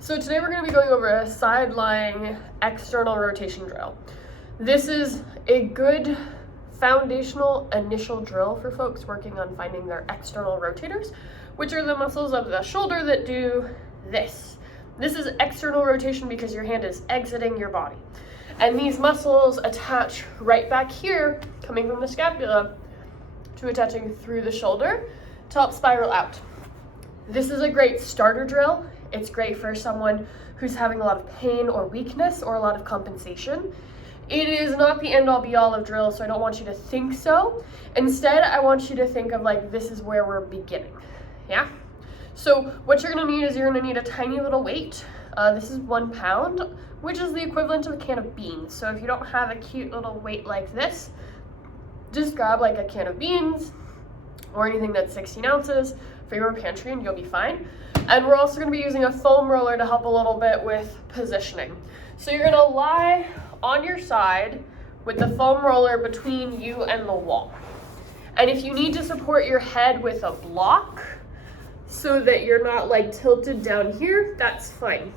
So today we're going to be going over a side-lying external rotation drill. This is a good foundational initial drill for folks working on finding their external rotators, which are the muscles of the shoulder that do this. This is external rotation because your hand is exiting your body. And these muscles attach right back here, coming from the scapula, to attaching through the shoulder to help spiral out. This is a great starter drill. It's great for someone who's having a lot of pain or weakness or a lot of compensation. It is not the end all be all of drills, so I don't want you to think so. Instead, I want you to think of like, this is where we're beginning, yeah? So what you're gonna need is you're gonna need a tiny little weight. This is 1 pound, which is the equivalent of a can of beans. So if you don't have a cute little weight like this, just grab like a can of beans or anything that's 16 ounces from your pantry and you'll be fine. And we're also gonna be using a foam roller to help a little bit with positioning. So you're gonna lie on your side with the foam roller between you and the wall. And if you need to support your head with a block so that you're not like tilted down here, that's fine.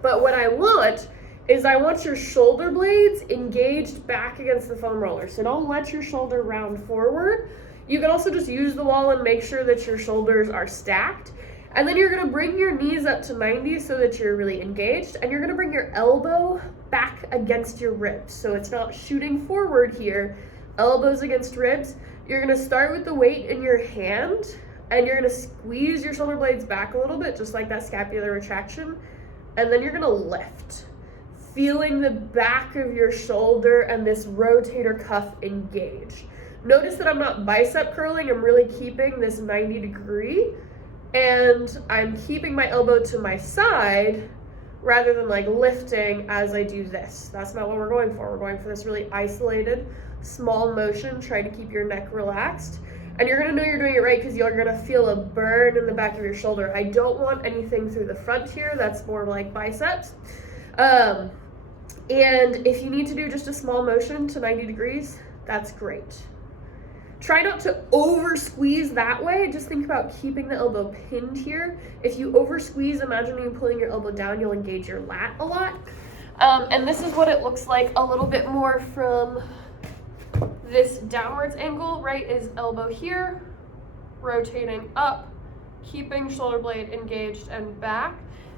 But what I want is I want your shoulder blades engaged back against the foam roller. So don't let your shoulder round forward. You can also just use the wall and make sure that your shoulders are stacked. And then you're gonna bring your knees up to 90 so that you're really engaged, and you're gonna bring your elbow back against your ribs. So it's not shooting forward here, elbows against ribs. You're gonna start with the weight in your hand, and you're gonna squeeze your shoulder blades back a little bit, just like that scapular retraction. And then you're gonna lift, feeling the back of your shoulder and this rotator cuff engage. Notice that I'm not bicep curling, I'm really keeping this 90 degree. And I'm keeping my elbow to my side rather than like lifting as I do this. That's not what we're going for. We're going for this really isolated, small motion, trying to keep your neck relaxed. And you're gonna know you're doing it right because you're gonna feel a burn in the back of your shoulder. I don't want anything through the front here. That's more like biceps. And if you need to do just a small motion to 90 degrees, that's great. Try not to over squeeze that way. Just think about keeping the elbow pinned here. If you over squeeze, imagine you pulling your elbow down, you'll engage your lat a lot. And this is what it looks like a little bit more from this downwards angle, right? Is elbow here, rotating up, keeping shoulder blade engaged and back.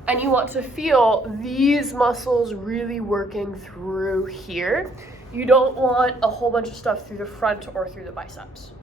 And you want to feel these muscles really working through here. You don't want a whole bunch of stuff through the front or through the biceps.